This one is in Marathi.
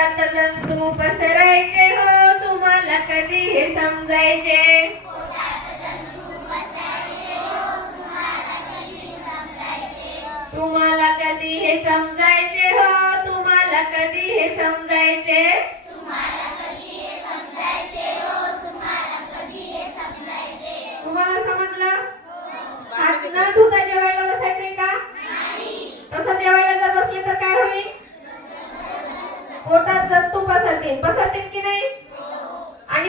पोटात जंतू पसरायचे हो तुम्हाला कधी हे समजायचे तुम्हाला कधी हे समजायचे हो तुम्हाला कधी हे समजायचे तुम्हाला समजलं हात न धुता जेवायला बसायचंय का तसं जेवायला जर बसले तर काय होईल पोटात जंतू पसरतील की नाही